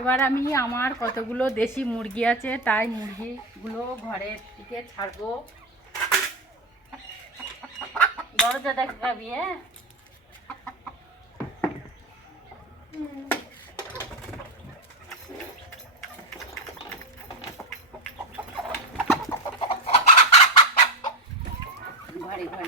এবার আমি আমার কতগুলো দেশি মুরগি আছে তাই মুরগিগুলো ঘরের দিকে ছাড়বো। দরজা দেখাবি? হ্যাঁ, ঘরে ঘরে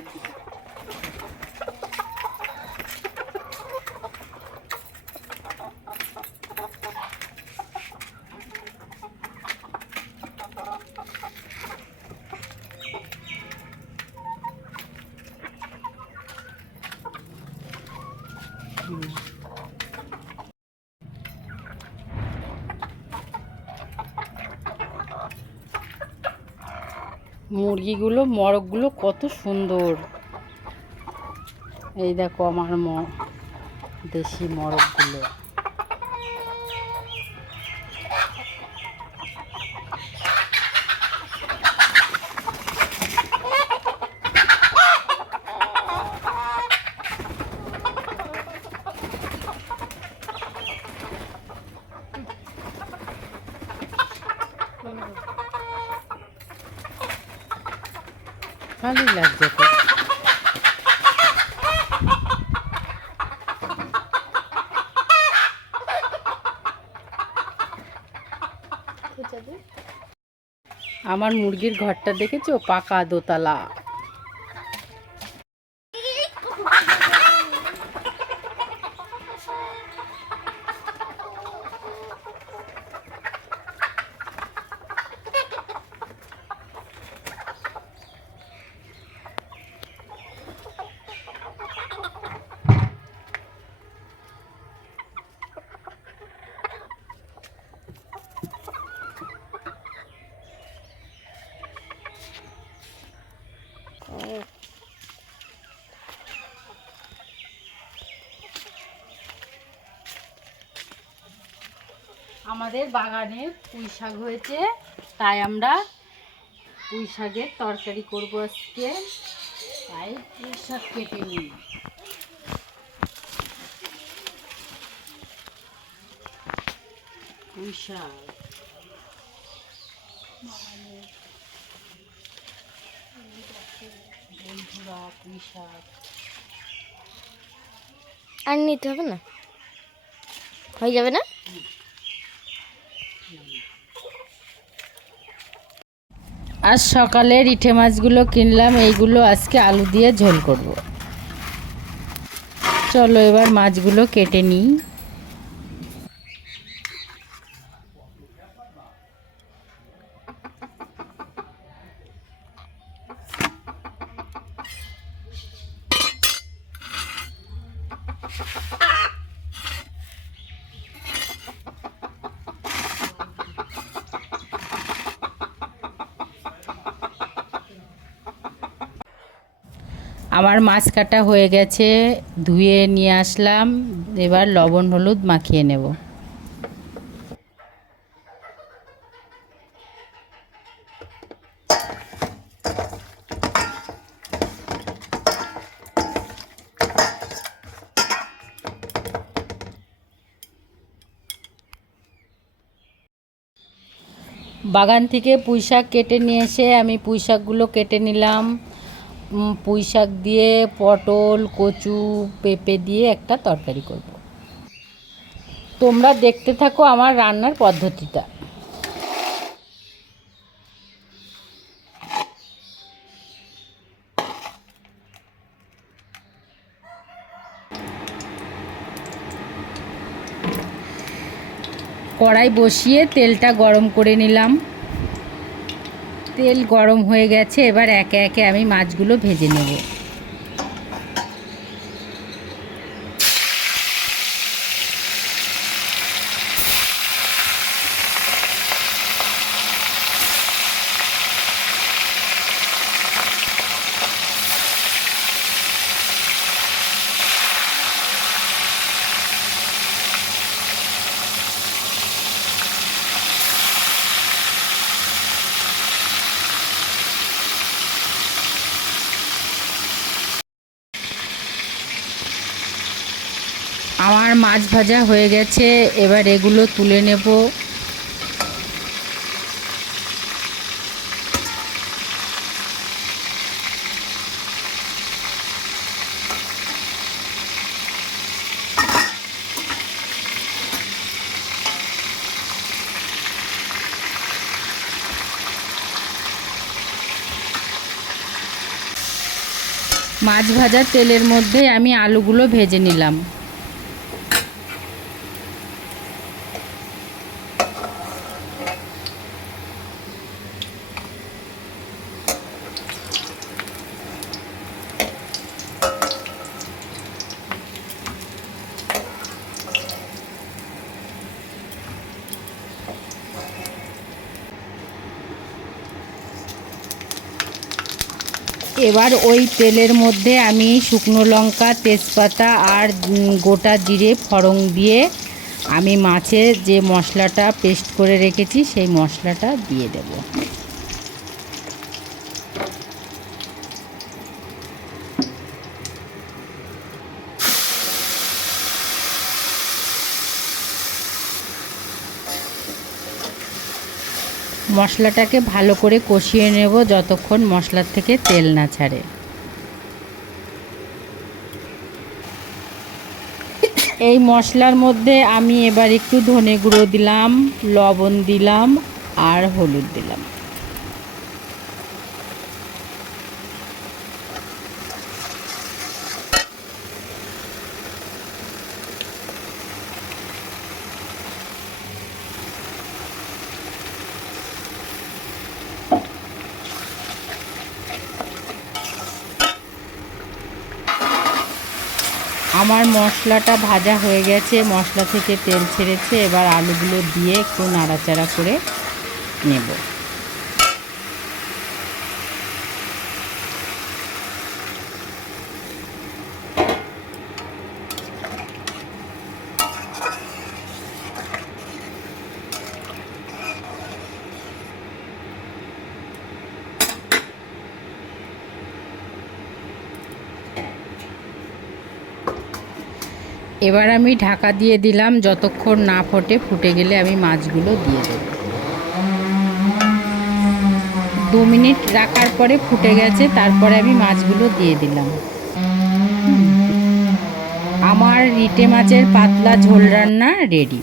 মুরগিগুলো মরকগুলো কত সুন্দর। এই দেখো আমার দেশি মরকগুলো। ভালোই লাগছে তো। আমার মুরগির ঘরটা দেখেছো? পাকা দোতলা। আমাদের বাগানে পুঁই শাক হয়েছে, তাই আমরা পুঁই শাকের তরকারি করবো আজকে। তাই পুঁই শাক কেটে নিই। পুঁই শাক বন্ধুরা, পুঁই শাক আর নিতে হবে না, হয়ে যাবে না? আজ সকালে রিঠে মাছগুলো কিনলাম, এইগুলো আজকে আলু দিয়ে ঝোল করব। চলো এবার মাছগুলো কেটে নিই। আমার মাছ কাটা হয়ে গেছে, ধুয়ে নিয়ে আসলাম। এবার লবণ হলুদ মাখিয়ে নেব। বাগান থেকে পুঁই শাক কেটে নিয়ে এসে আমি পুঁই শাকগুলো কেটে নিলাম। পুঁই শাক দিয়ে পটল, কচু, পেঁপে দিয়ে একটা তরকারি করব। তোমরা দেখতে থাকো আমার রান্নার পদ্ধতিটা। কড়াই বসিয়ে তেলটা গরম করে নিলাম। তেল গরম হয়ে গেছে, এবার একে একে আমি মাছগুলো ভেজে নেব। মাছ ভাজা হয়ে গেছে, এবার এগুলো তুলে নেব। মাছ ভাজার তেলের মধ্যে আমি আলুগুলো ভেজে নিলাম। এবার ওই তেলের মধ্যে আমি শুকনো লঙ্কা, তেজপাতা আর গোটা জিরে ফোড়ন দিয়ে আমি মাছের যে মশলাটা পেস্ট করে রেখেছি সেই মশলাটা দিয়ে দেব। মশলাটাকে ভালো করে কষিয়ে নেব যতক্ষণ মশলার থেকে তেল না ছাড়ে। এই মশলার মধ্যে আমি এবার একটু ধনে গুঁড়ো দিলাম, লবণ দিলাম আর হলুদ দিলাম। আমার মশলাটা ভাজা হয়ে গেছে, মশলা থেকে তেল ছেড়েছে। এবার আলুগুলো দিয়ে একটু নাড়াচাড়া করে নেব। এবার আমি ঢাকা দিয়ে দিলাম, যতক্ষণ না ফোটে, ফুটে গেলে আমি মাছগুলো দিয়ে দেব। 2 মিনিট রাখার পরে ফুটে গেছে, তারপরে আমি মাছগুলো দিয়ে দিলাম। আমার রিটে মাছের পাতলা ঝোল রান্না রেডি।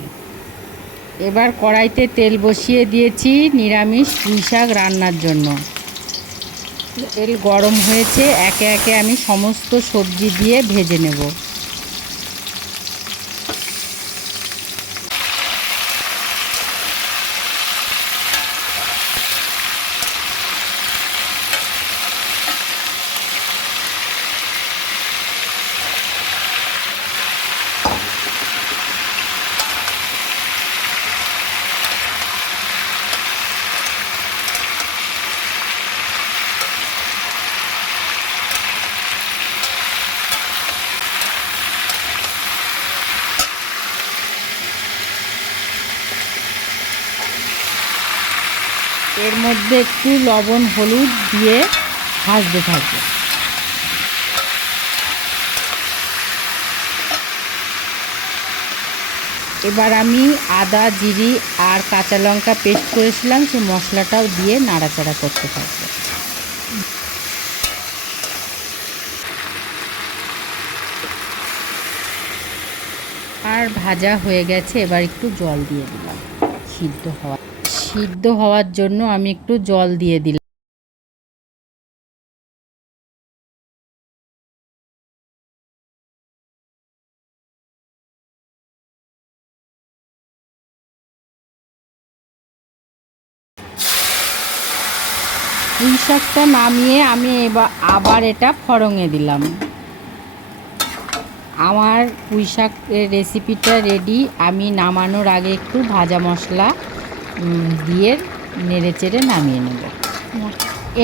এবার কড়াইতে তেল বসিয়ে দিয়েছি নিরামিষ পুঁইশাক রান্নার জন্য। তেল গরম হয়েছে, একে একে আমি সমস্ত সবজি দিয়ে ভেজে নেব। এর মধ্যে একটু লবণ হলুদ দিয়ে ভাজতে থাকবে। এবার আমি আদা, জিরি আর কাঁচা লঙ্কা পেস্ট করেছিলাম সেই মশলাটাও দিয়ে নাড়াচাড়া করতে থাকবে। আর ভাজা হয়ে গেছে, এবার একটু জল দিয়ে দিলাম সিদ্ধ হওয়ার জন্য আমি একটু জল দিয়ে দিলাম। পুঁই শাকটা নামিয়ে আমি আবার এটা ফড়ঙে দিলাম। আমার পুঁই শাকের রেসিপিটা রেডি। আমি নামানোর আগে একটু ভাজা মশলা দিয়ে নেড়েচেড়ে নামিয়ে নেব।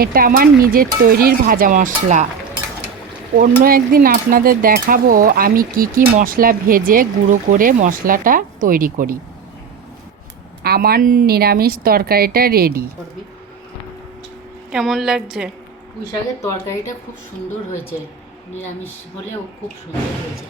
এটা আমার নিজের তৈরির ভাজা মশলা। অন্য একদিন আপনাদের দেখাবো আমি কি কি মশলা ভেজে গুঁড়ো করে মশলাটা তৈরি করি। আমার নিরামিষ তরকারিটা রেডি। কেমন লাগছে? পুঁই শাকের তরকারিটা খুব সুন্দর হয়েছে, নিরামিষ হলেও খুব সুন্দর হয়েছে।